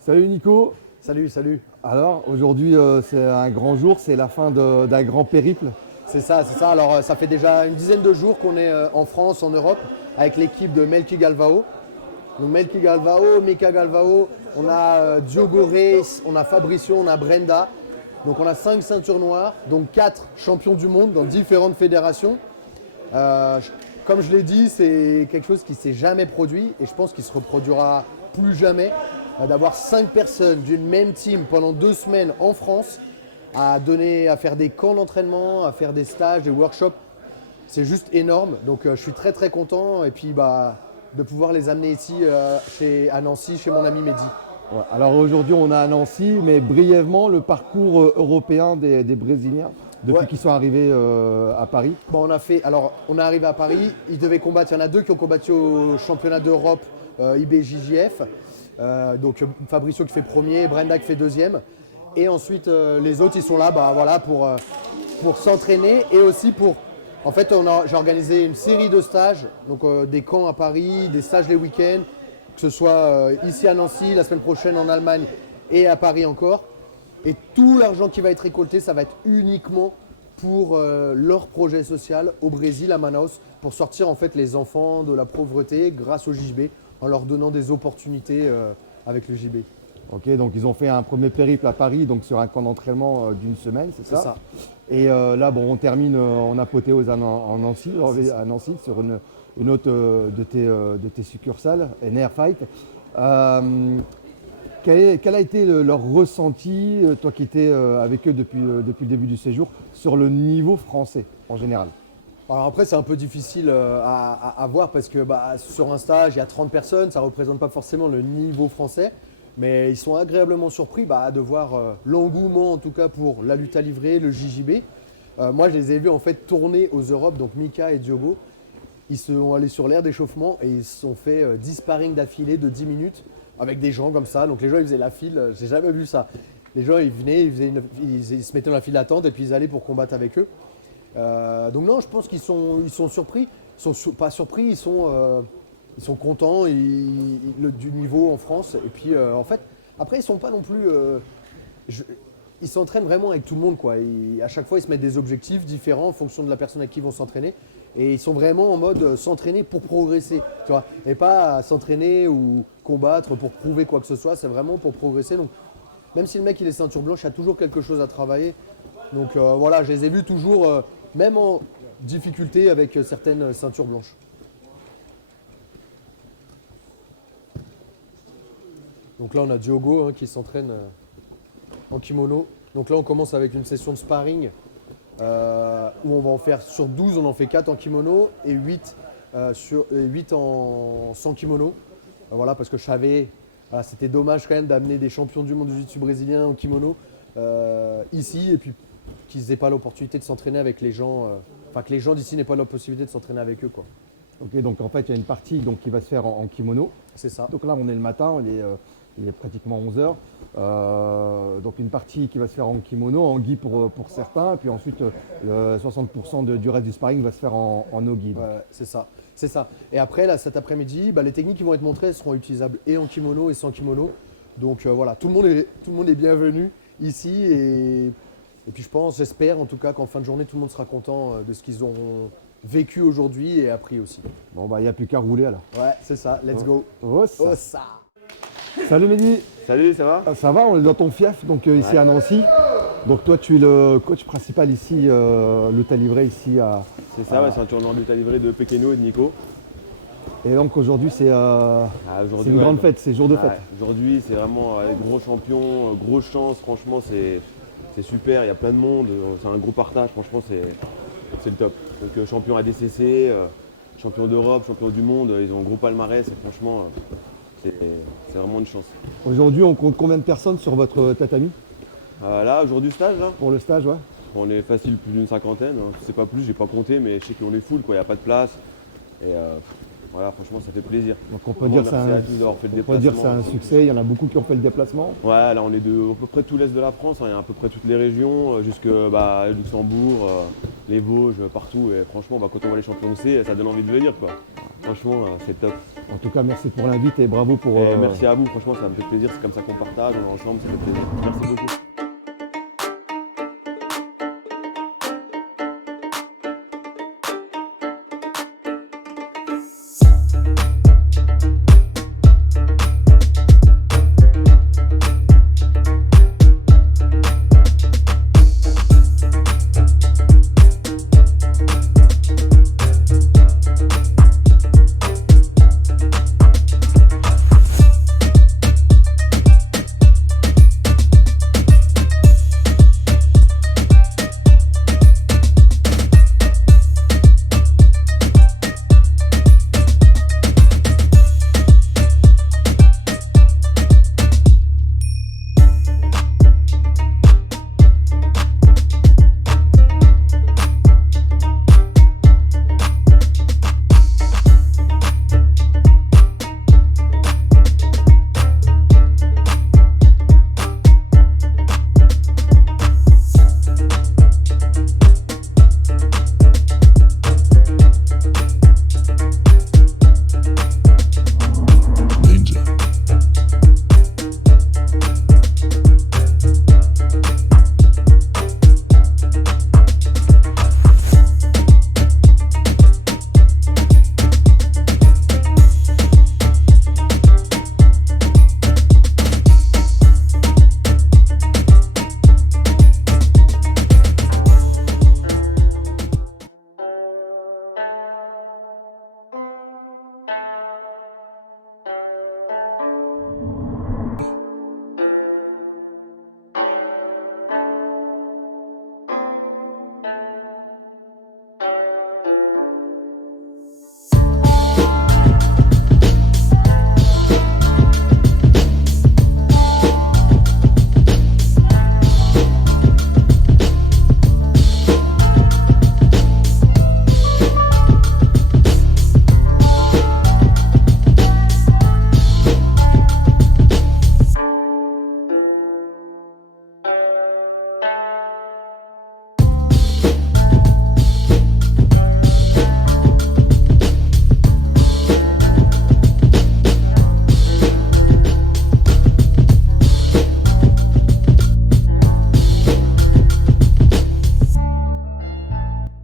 Salut Nico. Salut, salut. Alors aujourd'hui c'est un grand jour, c'est la fin d'un grand périple. C'est ça, c'est ça. Alors ça fait déjà une dizaine de jours qu'on est en France, en Europe, avec l'équipe de Melki Galvao. Donc Melki Galvao, Mika Galvao, on a Diogo Reis, on a Fabricio, on a Brenda. Donc on a 5 ceintures noires, donc 4 champions du monde dans différentes fédérations. Comme je l'ai dit, c'est quelque chose qui ne s'est jamais produit et je pense qu'il ne se reproduira plus jamais. D'avoir 5 personnes d'une même team pendant 2 semaines en France à faire des camps d'entraînement, à faire des stages, des workshops, c'est juste énorme. Donc je suis très très content et puis de pouvoir les amener ici à Nancy chez mon ami Mehdi. Ouais, alors aujourd'hui on est à Nancy, mais brièvement le parcours européen des Brésiliens depuis qu'ils sont arrivés à Paris. Bon, on est arrivé à Paris, ils devaient combattre, il y en a 2 qui ont combattu au championnat d'Europe IBJJF. Donc Fabricio qui fait premier, Brenda qui fait deuxième. Et ensuite les autres ils sont là pour s'entraîner et aussi pour... En fait j'ai organisé une série de stages, donc des camps à Paris, des stages les week-ends, que ce soit ici à Nancy, la semaine prochaine en Allemagne et à Paris encore. Et tout l'argent qui va être récolté, ça va être uniquement pour leur projet social au Brésil, à Manaus, pour sortir en fait les enfants de la pauvreté grâce au JB, en leur donnant des opportunités avec le JB. Ok, donc ils ont fait un premier périple à Paris, donc sur un camp d'entraînement d'une semaine, c'est ça? C'est ça. Et là, bon, on termine en apothéose à Nancy, à Nancy, sur une autre de tes succursales, NR Fight. Quel a été leur ressenti, toi qui étais avec eux depuis le début du séjour, sur le niveau français en général? Alors après, c'est un peu difficile à voir parce que sur un stage, il y a 30 personnes, ça ne représente pas forcément le niveau français. Mais ils sont agréablement surpris de voir l'engouement en tout cas pour la lutte à livrer, le JJB. Moi, je les ai vus en fait tourner aux Europes, donc Mika et Diogo. Ils sont allés sur l'aire d'échauffement et ils se sont fait 10 sparring d'affilée de 10 minutes avec des gens comme ça. Donc les gens, ils faisaient la file, j'ai jamais vu ça. Les gens, ils venaient, ils se mettaient dans la file d'attente et puis ils allaient pour combattre avec eux. Donc non, je pense qu'ils sont surpris. Ils sont pas surpris, ils sont contents du niveau en France. Et puis en fait, après ils sont pas non plus... ils s'entraînent vraiment avec tout le monde, quoi. À chaque fois, ils se mettent des objectifs différents en fonction de la personne avec qui ils vont s'entraîner. Et ils sont vraiment en mode s'entraîner pour progresser, tu vois. Et pas s'entraîner ou combattre pour prouver quoi que ce soit. C'est vraiment pour progresser. Donc même si le mec il est ceinture blanche, il y a toujours quelque chose à travailler. Donc voilà, je les ai vus toujours, même en difficulté avec certaines ceintures blanches. Donc là, on a Diogo qui s'entraîne en kimono. Donc là, on commence avec une session de sparring où on va en faire sur 12, on en fait 4 en kimono et 8, 8 sans kimono. Voilà, parce que je savais, c'était dommage quand même d'amener des champions du monde du jiu-jitsu brésilien en kimono ici et puis qu'ils n'aient pas l'opportunité de s'entraîner avec les gens, que les gens d'ici n'aient pas la possibilité de s'entraîner avec eux, quoi. Ok, donc en fait, il y a une partie donc, qui va se faire en kimono. C'est ça. Donc là, on est le matin, il est pratiquement 11 h. Donc une partie qui va se faire en kimono, en gi pour certains, et puis ensuite 60% du reste du sparring va se faire en no-gi. Ouais, c'est ça. C'est ça. Et après, là, cet après-midi, les techniques qui vont être montrées seront utilisables et en kimono et sans kimono. Donc voilà, tout le monde est bienvenu ici. Et puis je pense, j'espère en tout cas qu'en fin de journée, tout le monde sera content de ce qu'ils ont vécu aujourd'hui et appris aussi. Bon, il n'y a plus qu'à rouler alors. Ouais, c'est ça. Let's go. Oh, ça. Oh, ça. Salut Mehdi. Salut, ça va? Ça va, on est dans ton fief, donc ici à Nancy. Donc toi, tu es le coach principal ici, lutte à livrer ici à... C'est ça, c'est un tournoi de lutte à livrer de Pequeno et de Nico. Et donc aujourd'hui, c'est Aujourd'hui, une grande fête, c'est jour de fête. Aujourd'hui, c'est vraiment les gros champions, grosse chance, franchement, c'est super, il y a plein de monde, c'est un gros partage, franchement, c'est le top. Donc champion ADCC, champion d'Europe, champion du monde, ils ont un gros palmarès et franchement, c'est vraiment une chance. Aujourd'hui, on compte combien de personnes sur votre tatami? Là, aujourd'hui, stage, là, Pour le stage, ouais. on est facile plus d'une cinquantaine, hein. Je sais pas plus, j'ai pas compté, mais je sais qu'on est full, quoi, il n'y a pas de place. Et voilà, franchement, ça fait plaisir. Donc on peut dire que c'est un succès, il y en a beaucoup qui ont fait le déplacement. Ouais, là on est de à peu près tout l'est de la France, hein. Il y a à peu près toutes les régions, jusque Luxembourg, les Vosges, partout. Et franchement, quand on voit les champions C, ça donne envie de venir, quoi. Franchement, c'est top. En tout cas, merci pour l'invite et bravo pour. Et merci à vous, franchement, ça me fait plaisir. C'est comme ça qu'on partage, on est ensemble, ça fait plaisir. Merci beaucoup.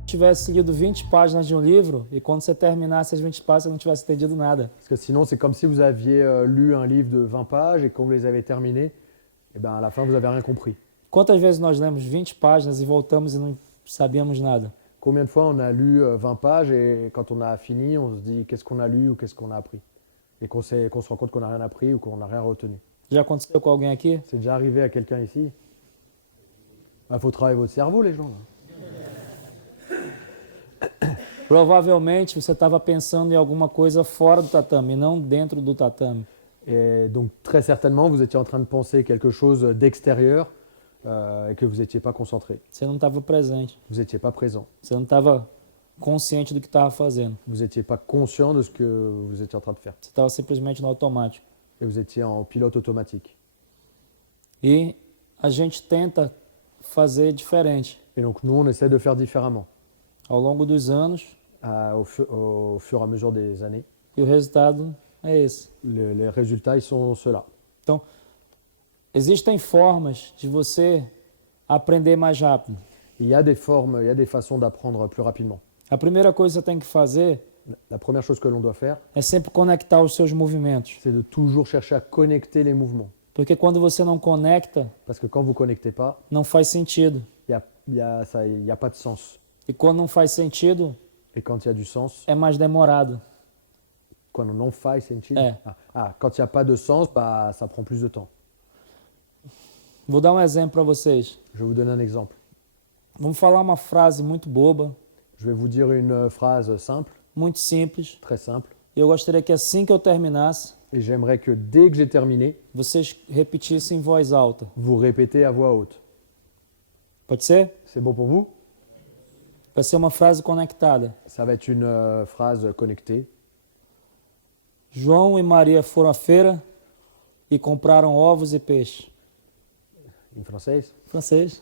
Tivesse lido 20 páginas de um livro e quando você terminasse as 20 páginas você não tivesse entendido nada. Parce que sinon, c'est comme si vous aviez lu un livre de 20 pages et quand vous les avez terminés, et ben à la fin, vous n'avez rien compris. Quantas vezes nós lemos 20 páginas e voltamos e não sabíamos nada? Combien de fois on a lu 20 pages et quand on a fini, on se dit qu'est-ce qu'on a lu ou qu'est-ce qu'on a appris? Et qu'on se rend compte qu'on n'a rien appris ou qu'on n'a rien retenu. Já aconteceu com alguém aqui? C'est déjà arrivé à quelqu'un ici? Il faut travailler votre cerveau, les gens. Là. Provavelmente você estava pensando em alguma coisa fora do tatame e não dentro do tatame. Et donc très certainement, vous étiez en train de penser quelque chose d'extérieur et que vous n'étiez pas concentré. Você não estava presente. Vous n'étiez pas présent. Você não estava consciente do que estava fazendo. Vous n'étiez pas conscient de ce que vous étiez en train de faire. Você estava simplesmente no automático. Et vous étiez en pilote automatique. E a gente tenta fazer diferente. Et donc nous, on essaie de faire différemment Ao longo dos anos, au fur et à mesure des années. e o resultado é esse. Les résultats, ils sont ceux-là. Então, existem formas de você aprender mais rápido. Il y a des formes, il y a des façons d'apprendre plus rapidement. A primeira coisa que você tem que fazer La première chose que l'on doit faire, é sempre conectar os seus movimentos. c'est de toujours chercher à connecter les mouvements. Porque quando você não conecta, Parce que quand vous ne connectez pas, não faz sentido. il n'y a pas de sens. E quando não faz sentido, Et quand il y a du sens, é mais demorado. quand on non fai sentido, É. quand il n'y a pas de sens, bah, ça prend plus de temps. Vou dar um exemplo para vocês. Je vais vous donner un exemple. Vamos falar uma frase muito boba, Je vais vous dire une phrase simple, muito simples. très simple, E eu gostaria que assim que eu terminasse, et j'aimerais que dès que j'ai terminé, vocês repetissem em voz alta. vous répétez à voix haute. Pode ser? C'est bon pour vous? Vai ser uma frase conectada. Ça va être une phrase connectée. João e Maria foram à feira e compraram ovos e peixe. Une française. Francês.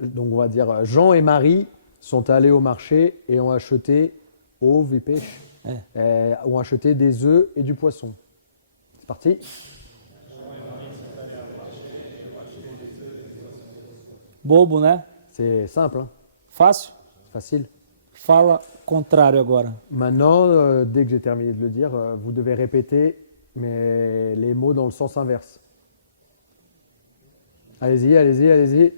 Donc on va dire Jean et Marie sont allés au marché et ont acheté œufs et pêche. ont acheté des œufs et du poisson. C'est parti. Bobo, né? C'est simple, hein, Fácil? c'est facile. Fala contrário agora. Maintenant, dès que j'ai terminé de le dire, vous devez répéter mais les mots dans le sens inverse. Allez-y, allez-y, allez-y.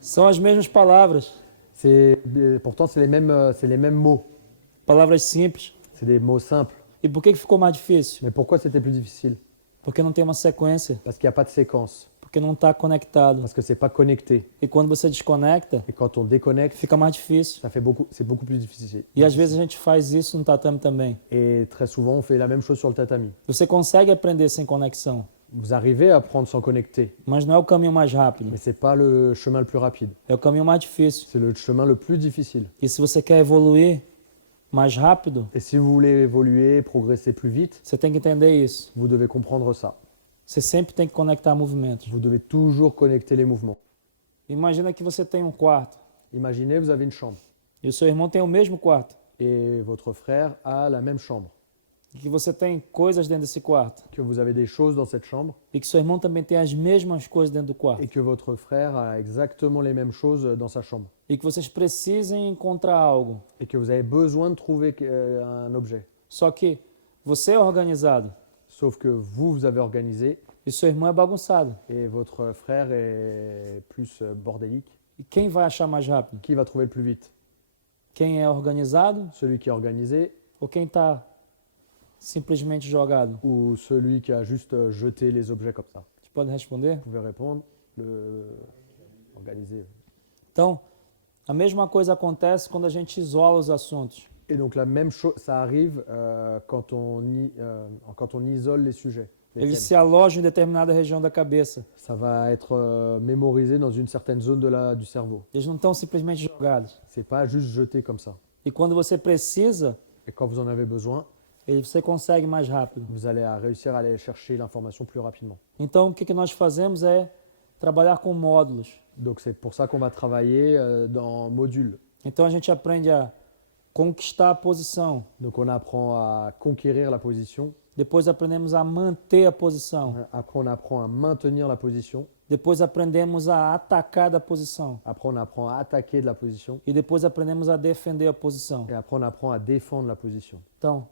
São as mesmas palavras. Pourtant, c'est les mêmes mots. Palavras simples. C'est des mots simples. E por que ficou mais difícil? Mais pourquoi c'était plus difficile? Porque não tem uma sequência. Parce qu'il n'y a pas de séquence. Porque não está conectado. Parce que c'est pas connecté. E quando você desconecta, Et quand on déconnecte, fica mais difícil. c'est beaucoup plus difficile. E às vezes a gente faz isso no tatame também. Et très souvent, on fait la même chose sur le tatami. Você consegue aprender sem conexão, Vous arrivez à apprendre sans connecter, mas não é o caminho mais rápido. mais c'est pas le chemin le plus rapide. É o caminho mais difícil. C'est le chemin le plus difficile. E se você quer evoluir mais rápido, Et si vous voulez évoluer, progresser plus vite, você tem que entender isso. vous devez comprendre ça. Você sempre tem que conectar movimentos. Vous devez toujours connecter les mouvements. Imagina que você tem um quarto Imaginez, vous avez une chambre e o seu irmão tem o mesmo quarto. et votre frère a la même chambre, E que você tem coisas dentro desse quarto. que vous avez des choses dans cette chambre E que seu irmão também tem as mesmas coisas dentro do quarto. et que votre frère a exactement les mêmes choses dans sa chambre E que vocês precisem encontrar algo. et que vous avez besoin de trouver un objet. Só que você é organizado Sauf que vous avez organisé e seu irmão é bagunçado. et votre frère est plus bordélique. E quem vai achar mais rápido? Qui va trouver le plus vite? Quem é organizado Celui qui est organisé ou quem está simplesmente jogado? ou celui qui a juste jeté les objets comme ça? Você pode responder? Vous pouvez répondre. Organisé. Então, a mesma coisa acontece quando a gente isola os assuntos. Et donc la même chose, ça arrive quand on isole les sujets. Les Eles thèmes. se alojam em determinada região da cabeça. Ça va être mémorisé dans une certaine zone du cerveau. Eles não estão simplesmente jogados. C'est pas juste jeté comme ça. E quando você precisa, Et quand vous en avez besoin, você consegue mais rápido. vous allez réussir à aller chercher l'information plus rapidement. Então, o que nós fazemos é trabalhar com módulos. Donc c'est pour ça qu'on va travailler dans modules. Então, a gente aprende a conquistar a posição. Donc on apprend à conquérir la position. Depois aprendemos a manter a posição. Après on apprend à maintenir la position. Depois aprendemos a atacar da posição. Après on apprend à attaquer de la position. E depois aprendemos a defender a posição. Et après on apprend à défendre la position. Então,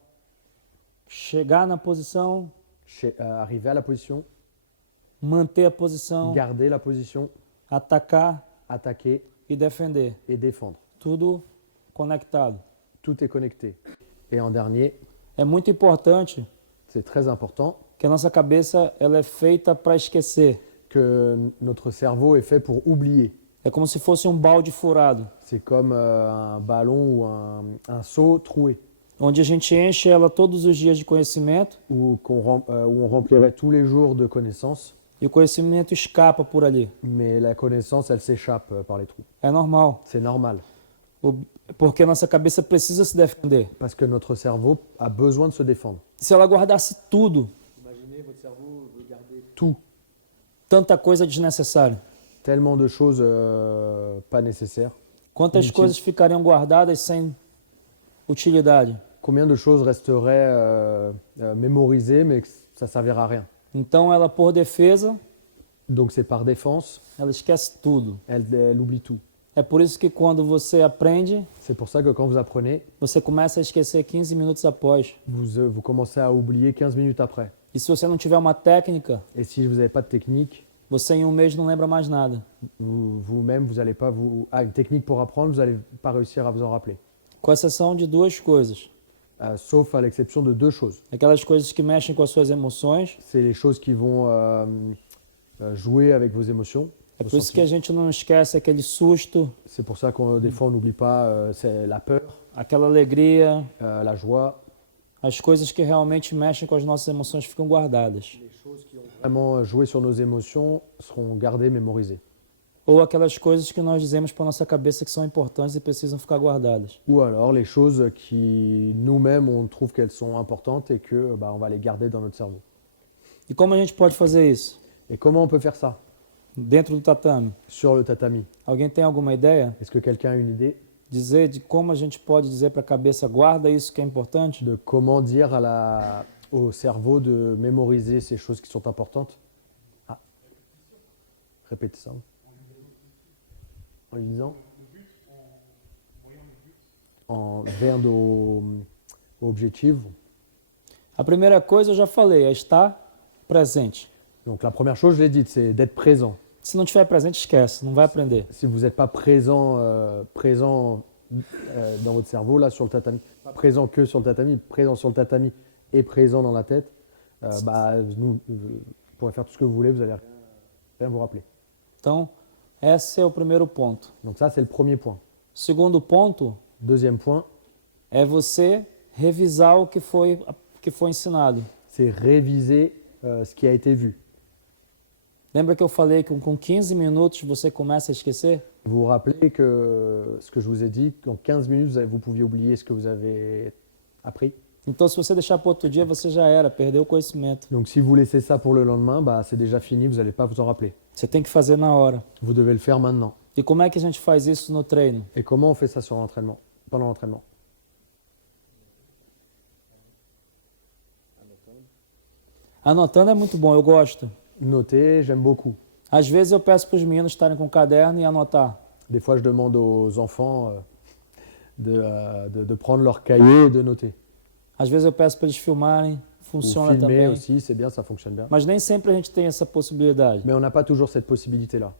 chegar na posição, Arriver à la position, manter a posição, garder la position, atacar attaquer e defender. et défendre. Tudo conectado. Tout est connecté. Et en dernier, É muito importante c'est très important que a nossa cabeça ela é feita para esquecer. que notre cerveau est fait pour oublier. É como se fosse um balde furado, C'est comme un ballon ou un seau troué onde a gente enche ela todos os dias de conhecimento où on remplirait tous les jours de connaissances, e o conhecimento escapa por ali. mais la connaissance, elle s'échappe par les trous. É normal, C'est normal, porque a nossa cabeça precisa se defender. parce que notre cerveau a besoin de se défendre. Se ela guardasse tudo, Tout, tanta coisa desnecessária, tellement de choses pas nécessaires. quantas Inútil. coisas ficariam guardadas sem utilidade? Combien de choses resteraient mémorisées, mais que ça ne servira à rien. Então ela, por defesa, Donc c'est par défense, ela esquece tudo. elle oublie tout. É por isso que quando você aprende, C'est pour ça que quand vous apprenez, você começa a esquecer 15 minutos após. vous commencez à oublier 15 minutes après. E se você não tiver uma técnica, Et si vous n'avez pas de technique, você em um mês não lembra mais nada. vous-même, vous n'allez pas une technique pour apprendre, vous n'allez pas réussir à vous en rappeler. Com exceção de duas coisas. Sauf à l'exception de deux choses. Aquelas coisas que mexem com as suas emoções. C'est les choses qui vont jouer avec vos émotions. É vos por isso que a sentiments. gente não esquece aquele susto, C'est pour ça que des fois on n'oublie pas c'est la peur, aquela alegria. la joie. As coisas que realmente mexem com as nossas emoções ficam guardadas. Vraiment jouer sur nos émotions seront gardées, mémorisées. Ou aquelas coisas que nós dizemos para nossa cabeça que são importantes e precisam ficar guardadas. Ou alors les choses qui nous-mêmes on trouve qu'elles sont importantes et que on va les garder dans notre cerveau. E como a gente pode fazer isso? Et comment on peut faire ça Dentro do tatame. sur le tatami? Alguém tem alguma ideia? Est-ce que quelqu'un a une idée Dizer de como a gente pode dizer para a cabeça, guarda isso que é importante? de comment dire au cerveau de mémoriser ces choses qui sont importantes? Ah. Répétez ça. En lisant? En vendo o objetivo. A primeira coisa eu já falei, é estar presente. Donc la première chose, je l'ai dite, c'est d'être présent. Se não estiver presente, esquece, não vai aprender. Si vous n'êtes pas présent dans votre cerveau, là, sur le tatami, pas présent que sur le tatami, présent sur le tatami et présent dans la tête, vous pourrez faire tout ce que vous voulez, vous n'allez rien vous rappeler. Então, esse é o primeiro ponto. Donc ça, c'est le premier point. Segundo ponto Deuxième point, é você revisar o que foi ensinado. c'est réviser ce qui a été vu. Lembra que eu falei que com 15 minutos você começa a esquecer? Vous vous rappelez que ce que je vous ai dit, qu'en 15 minutes, vous pouviez oublier ce que vous avez appris. Então, se você deixar para outro dia, você já era, perdeu o conhecimento. Donc si vous laissez ça pour le lendemain, c'est déjà fini, vous n'allez pas vous en rappeler. Você tem que fazer na hora. Vous devez le faire maintenant. E como é que a gente faz isso no treino? Et comment on fait ça sur l'entraînement, pendant l'entraînement? Anotando é muito bom, eu gosto. Noter, j'aime beaucoup. Às vezes eu peço para os meninos estarem com o caderno e anotar. Des fois, je demande aux enfants de prendre leur cahier et de noter. Às vezes eu peço para eles filmarem, Ou funciona filmer também. aussi, c'est bien, ça fonctionne bien. Mas nem sempre a gente tem essa possibilidade. Mais on n'a pas toujours cette possibilité-là.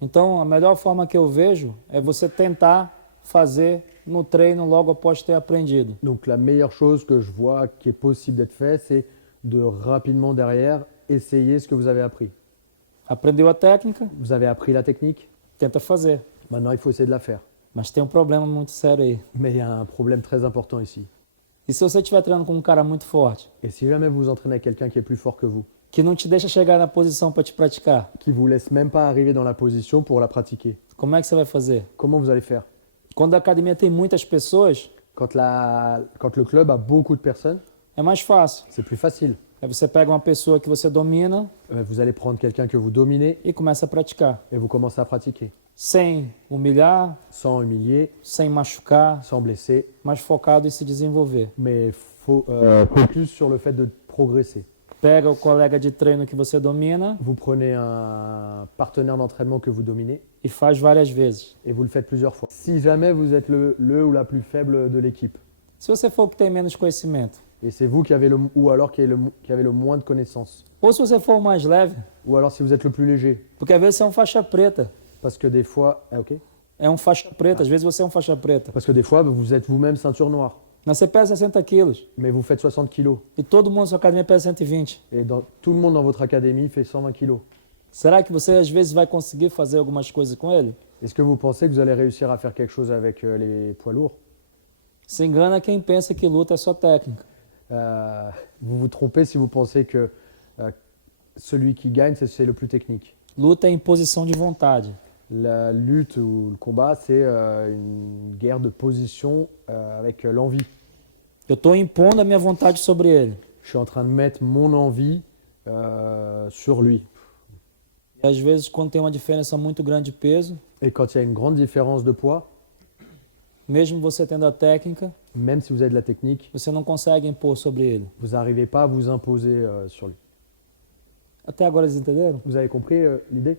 Então, a melhor forma que eu vejo é você tentar fazer no treino logo após ter aprendido. Donc la meilleure chose que je vois qui est possible d'être fait, c'est de rapidement derrière essayer ce que vous avez appris. Aprendeu a técnica, Vous avez appris la technique, tenta fazer. maintenant il faut essayer de la faire. Mas tem um problema muito sério aí. Mais il y a un problème très important ici. E se você estiver treinando com um cara muito forte, Et si jamais vous vous entraînez avec quelqu'un qui est plus fort que vous, que não te deixa chegar na posição para te praticar, qui vous laisse même pas arriver dans la position pour la pratiquer, como é que você vai fazer? comment vous allez faire? Quando a academia tem muitas pessoas, Quand le club a beaucoup de personnes, é mais fácil. c'est plus facile. Aí você pega uma pessoa que você domina Vous allez prendre quelqu'un que vous dominez e começa a praticar. et vous commencez à pratiquer. Sem humilhar, Sans humilier, sem machucar, sans blesser, mas focado em se desenvolver. mais focus sur le fait de progresser. Pega o colega de treino que você domina Vous prenez un partenaire d'entraînement que vous dominez e faz várias vezes. et vous le faites plusieurs fois. Si jamais vous êtes le ou la plus faible de l'équipe, Se você for o que tem menos conhecimento, et c'est vous qui avez ou alors qui avez le moins de connaissances, ou se você for o mais leve, ou alors si vous êtes le plus léger, porque às vezes você é um faixa preta. parce que des fois, É um faixa preta, às vezes você é um faixa preta. parce que des fois vous êtes vous-même ceinture noire, Mas você pesa 60 quilos mais vous faites 60 kilos e todo mundo na sua academia pesa 120. et tout le monde dans votre académie fait 120 kilos. Será que você às vezes vai conseguir fazer algumas coisas com ele? Est-ce que vous pensez que vous allez réussir à faire quelque chose avec les poids lourds? Se engana quem pensa que luta é só técnica. Vous vous trompez si vous pensez que celui qui gagne, c'est le plus technique. Luta é imposição de vontade. La lutte ou le combat, c'est une guerre de position avec l'envie. Eu estou impondo a minha vontade sobre ele. Je suis en train de mettre mon envie sur lui. E às vezes, quando tem uma diferença muito grande de peso, Et quand il y a une grande différence de poids, mesmo você tendo a técnica, même si vous avez de la technique, você não consegue impor sobre ele. vous n'arrivez pas à vous imposer sur lui. Até agora eles entenderam? Vous avez compris l'idée?